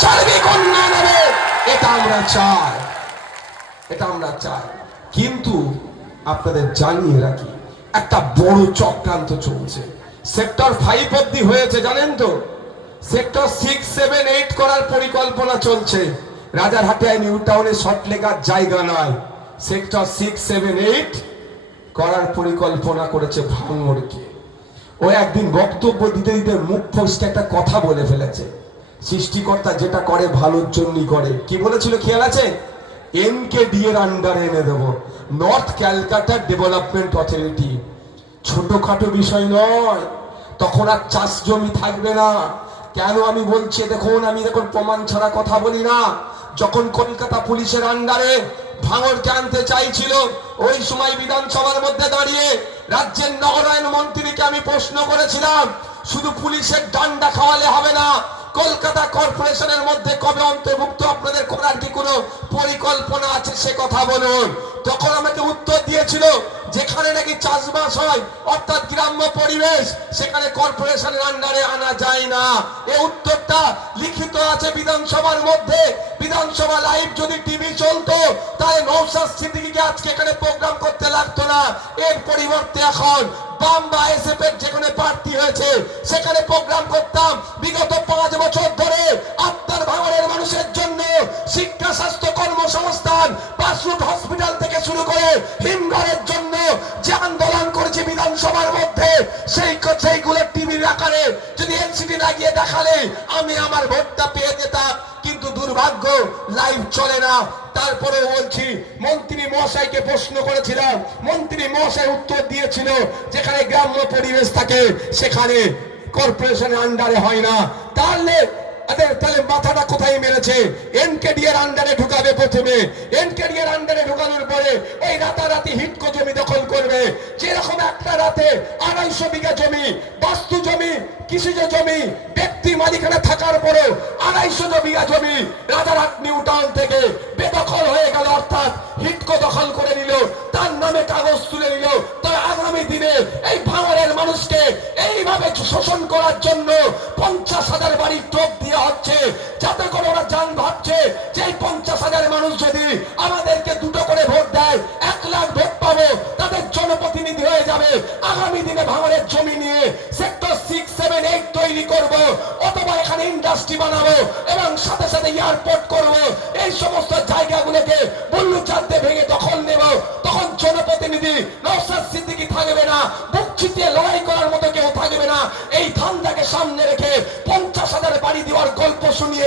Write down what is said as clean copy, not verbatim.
সার্বিক উন্নয়ন হবে, এটা আমরা চাই, এটা আমরা চাই। কিন্তু আপনাদের জানিয়ে রাখি, একটা বড় চক্রান্ত চলছে। সেক্টর 5 অবধি হয়েছে জানেন তো, সেক্টর 6, 7, 8 করার পরিকল্পনা চলছে। রাজারহাটে নিউ টাউনে শর্ট লেগার জায়গা নয়, সেক্টর 6, 7, 8 করার পরিকল্পনা করেছে ভাঙড়কে। ও একদিন বক্তব্য দিতে দিতে মুখ ফসকে একটা কথা বলে ফেলেছে। সৃষ্টিকর্তা যেটা করে ভালোর জন্যই করে। কি বলেছিল খেয়াল আছে? NKD এর আন্ডারে এনে দেবো, নর্থ ক্যালকাটা ডেভেলপমেন্ট অথরিটি। ছোটখাটো বিষয় নয়, তখন আর চাষ জমি থাকবে না। কেন আমি বলছি দেখুন, আমি দেখুন প্রমাণ ছাড়া কথা বলি না। যখন কলকাতা পুলিশের আন্ডারে ভাঙড়কে আনতে চাইছিল, ওই সময় বিধানসভার মধ্যে দাঁড়িয়ে রাজ্যের নগরায়ণ মন্ত্রীকে আমি প্রশ্ন করেছিলাম, শুধু পুলিশের ডান্ডা খাওয়ালে হবে না, কলকাতা কর্পোরেশনের মধ্যে কবে অন্তর্ভুক্ত আপনাদের করার কি কোনো পরিকল্পনা আছে সে কথা বলুন। তখন আমাকে উত্তর দিয়েছিল, যেখানে নাকি চাষবাস হয় অর্থাৎ গ্রাম্য পরিবেশ, সেখানে কর্পোরেশনের আন্ডারে আনা যায় না। এই উত্তরটা লিখিত আছে বিধানসভার মধ্যে। বিধানসভা লাইভ যদি টিভি চলতো, তাহলে নওশাদ সিদ্দিকীকে আজকে এখানে প্রোগ্রাম করতে লাগতো না। এর পরিবর্তে এখন বাম বা SF এর যেখানে প্রার্থী হয়েছে সেখানে প্রোগ্রাম করতাম। বিগত 5 বছর ধরে আপনার ভাঙড়ের মানুষের জন্য শিক্ষা, স্বাস্থ্য, কর্মসংস্থান, পাসরুট হসপিটাল থেকে শুরু করে হিমঘরের জন্য যে আন্দোলন করেছে বিধানসভার মধ্যে, সেইগুলো টিভির আকারে যদি LCD লাগিয়ে দেখালে আমি আমার ভোটটা পেয়ে যেতাম। কিন্তু দুর্ভাগ্য, লাইভ চলে না। তারপরে বলছি, মন্ত্রী মহাশয়কে প্রশ্ন করেছিলাম, মন্ত্রী মহাশয় উত্তর দিয়েছিল, যেখানে গ্রাম্য পরিবেশ থাকে সেখানে কর্পোরেশনের আন্ডারে হয় না। তাহলে মাথাটা কোথায় মেরেছে? NKD এর আন্ডারে ঢুকাবে প্রথমে, NKD এর আন্ডারে ঢুকানোর পরে এই রাতারাতি হিটকো জমি দখল করবে। যেরকম একটা রাতে 250 বিঘা জমি, বাস্তু জমি, কৃষিজ জমি, ব্যক্তি মালিকানা থাকার পরে 250 বিঘা জমি রাজারহাট নিউ টাউন থেকে বেদখল হয়ে গেল, অর্থাৎ হিটকো দখল করে নিল, তার নামে কাগজ তুলে নিল। তবে আগামী দিনে এই ভাঙড়ের মানুষকে এইভাবে শোষণ করার জন্য 50,000 বাড়ির টোপ দেওয়া হচ্ছে, যাতে করে ওরা জান ভাবছে যে এই 50,000 মানুষ যদি আমাদেরকে 2টো করে ভোট দেয়, 1 লাখ ভোট পাবো, তাদের জনপ্রতিনিধি হয়ে যাবে। আগামী দিনে ভাঙড়ের জমি নিয়ে সেক্টর 6, 7, 8 তৈরি করব, অথবা এখানে ইন্ডাস্ট্রি বানাবো এবং সাথে সাথে এয়ারপোর্ট করব। এই সমস্ত জায়গাগুলোকে বুল্লু চাঁদে ভেঙে দখল নেব। তখন জনপ্রতিনিধি নওশাদ সিদ্দিকী থাকবে না, বুক চিতিয়ে লড়াই করার মতো কেউ থাকবে না। এই ধান্দাকে সামনে রেখে 50,000 বাড়ি দেওয়ার গল্প শুনিয়ে